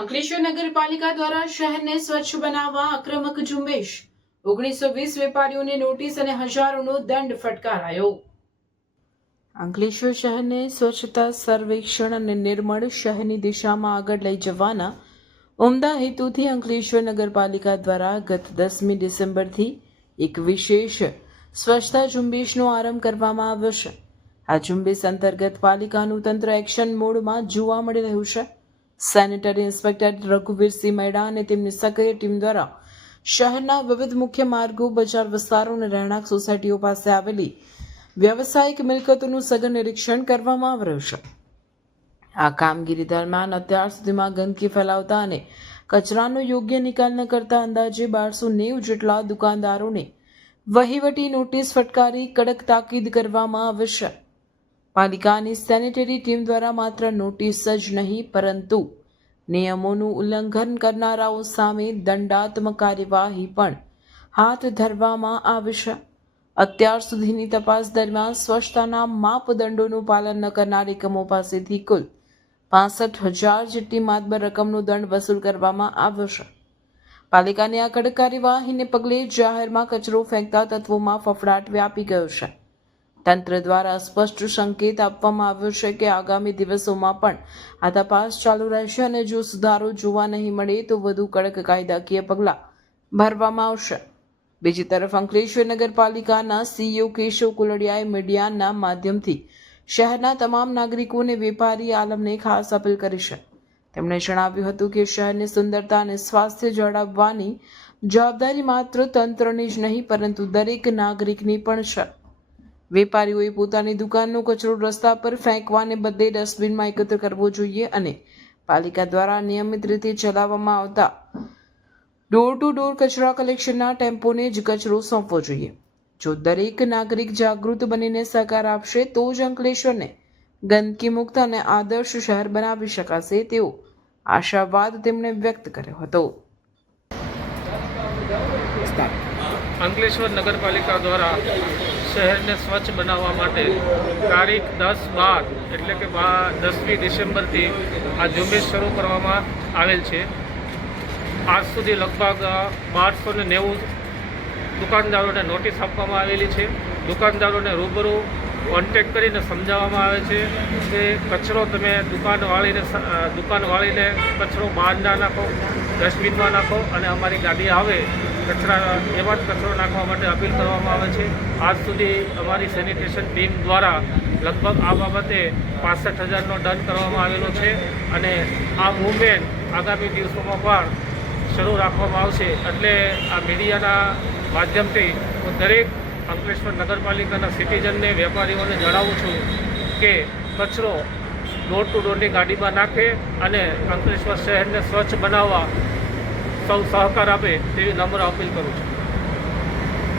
અંકલેશ્વર નગરપાલિકા દ્વારા શહેરને સ્વચ્છ બનાવવા આક્રમક ઝુંબેશ. ઓગણીસો વીસ વેપારીઓને નોટિસ અને હજારોનો દંડ ફટકારાયો. અંકલેશ્વર શહેરને સ્વચ્છતા સર્વેક્ષણ અને નિર્મળ શહેરની દિશામાં આગળ લઈ જવાના ઉમદા હેતુથી અંકલેશ્વર નગરપાલિકા દ્વારા ગત દસમી ડિસેમ્બરથી એક વિશેષ સ્વચ્છતા ઝુંબેશનો આરંભ કરવામાં આવ્યો છે. આ ઝુંબેશ અંતર્ગત પાલિકાનું તંત્ર એક્શન મોડમાં જોવા મળી રહ્યું છે. સેનેટરી ઇન્સ્પેક્ટર રઘુવીરસિંહ મેડા અને તેમની સક્રિય ટીમ દ્વારા શહેરના વિવિધ મુખ્ય માર્ગો, બજાર વિસ્તારો અને રહેણાંક સોસાયટીઓ પાસે આવેલી વ્યવસાયિક મિલકતોનું સઘન નિરીક્ષણ કરવામાં આવી રહ્યું છે. આ કામગીરી દરમિયાન અત્યાર સુધીમાં ગંદકી ફેલાવતા અને કચરાનો યોગ્ય નિકાલ ન કરતા અંદાજે બારસો નેવું જેટલા દુકાનદારોને વહીવટી નોટિસ ફટકારી કડક તાકીદ કરવામાં આવી છે. પાલિકાની સેનેટરી ટીમ દ્વારા માત્ર નોટિસ જ નહીં, પરંતુ નિયમોનું ઉલ્લંઘન કરનારાઓ સામે દંડાત્મક કાર્યવાહી પણ હાથ ધરવામાં આવશે અત્યાર સુધીની તપાસ દરમિયાન સ્વચ્છતાના માપદંડોનું પાલન ન કરનાર એકમો પાસેથી કુલ પાસઠ હજાર જેટલી માતબર રકમનો દંડ વસૂલ કરવામાં આવ્યો છે. પાલિકાની આ કડક કાર્યવાહીને પગલે જાહેરમાં કચરો ફેંકતા તત્વોમાં ફફડાટ વ્યાપી ગયો છે. તંત્ર દ્વારા સ્પષ્ટ સંકેત આપવામાં આવ્યો છે કે આગામી દિવસોમાં પણ આ તપાસ ચાલુ રહેશે અને જો સુધારો જોવા નહીં મળે તો વધુ કડક કાયદાકીય પગલાં ભરવામાં આવશે. બીજી તરફ અંકલેશ્વર નગરપાલિકાના સીઈઓ કેશવ કુલડિયાએ મીડિયાના માધ્યમથી શહેરના તમામ નાગરિકોને વેપારી આલમને ખાસ અપીલ કરી છે. તેમણે જણાવ્યું હતું કે શહેરની સુંદરતા અને સ્વાસ્થ્ય જાળવવાની જવાબદારી માત્ર તંત્રની જ નહીં, પરંતુ દરેક નાગરિકની પણ છે. વેપારીઓએ પોતાની દુકાનનો કચરો રસ્તા પર ફેંકવાને બદલે ડસ્ટબિનમાં એકત્ર કરવો જોઈએ અને પાલિકા દ્વારા નિયમિત રીતે ચલાવવામાં આવતા ડોર ટુ ડોર કચરા કલેક્શનના ટેમ્પોને જ કચરો સોંપવો જોઈએ. જો દરેક નાગરિક જાગૃત બનીને સહકાર આપશે, તો જ અંકલેશ્વરને ગંદકી મુક્ત અને આદર્શ શહેર બનાવી શકાશે તેવો આશાવાદ તેમણે વ્યક્ત કર્યો હતો. અંકલેશ્વર નગરપાલિકા દ્વારા શહેરને સ્વચ્છ બનાવવા માટે તારીખ દસ બાર, એટલે કે બા દસમી ડિસેમ્બરથી આ ઝુંબેશ શરૂ કરવામાં આવેલ છે. આજ સુધી લગભગ બારસો ને નેવું દુકાનદારોને નોટિસ આપવામાં આવેલી છે. દુકાનદારોને રૂબરૂ કોન્ટેક કરીને સમજાવવામાં આવે છે કે કચરો તમે દુકાન વાળીને દુકાન વાળીને કચરો બહાર ના નાખો, ડસ્ટબિનમાં નાખો અને અમારી ગાડી આવે, કચરા એમાં જ કચરો નાખવા માટે અપીલ કરવામાં આવે છે. આજ સુધી અમારી સેનિટેશન ટીમ દ્વારા લગભગ આ બાબતે પાસઠ હજારનો દંડ કરવામાં આવેલો છે અને આ મુવમેન્ટ આગામી દિવસોમાં પણ શરૂ રાખવામાં આવશે. એટલે આ મીડિયાના માધ્યમથી દરેક અંકલેશ્વર નગરપાલિકાના સિટીઝનને, વેપારીઓને જણાવું છું કે કચરો ડોર ટુ ડોરની ગાડીમાં નાખે અને અંકલેશ્વર શહેરને સ્વચ્છ બનાવવા સૌ સહકાર આપે તેવી નમ્ર અપીલ કરું છું.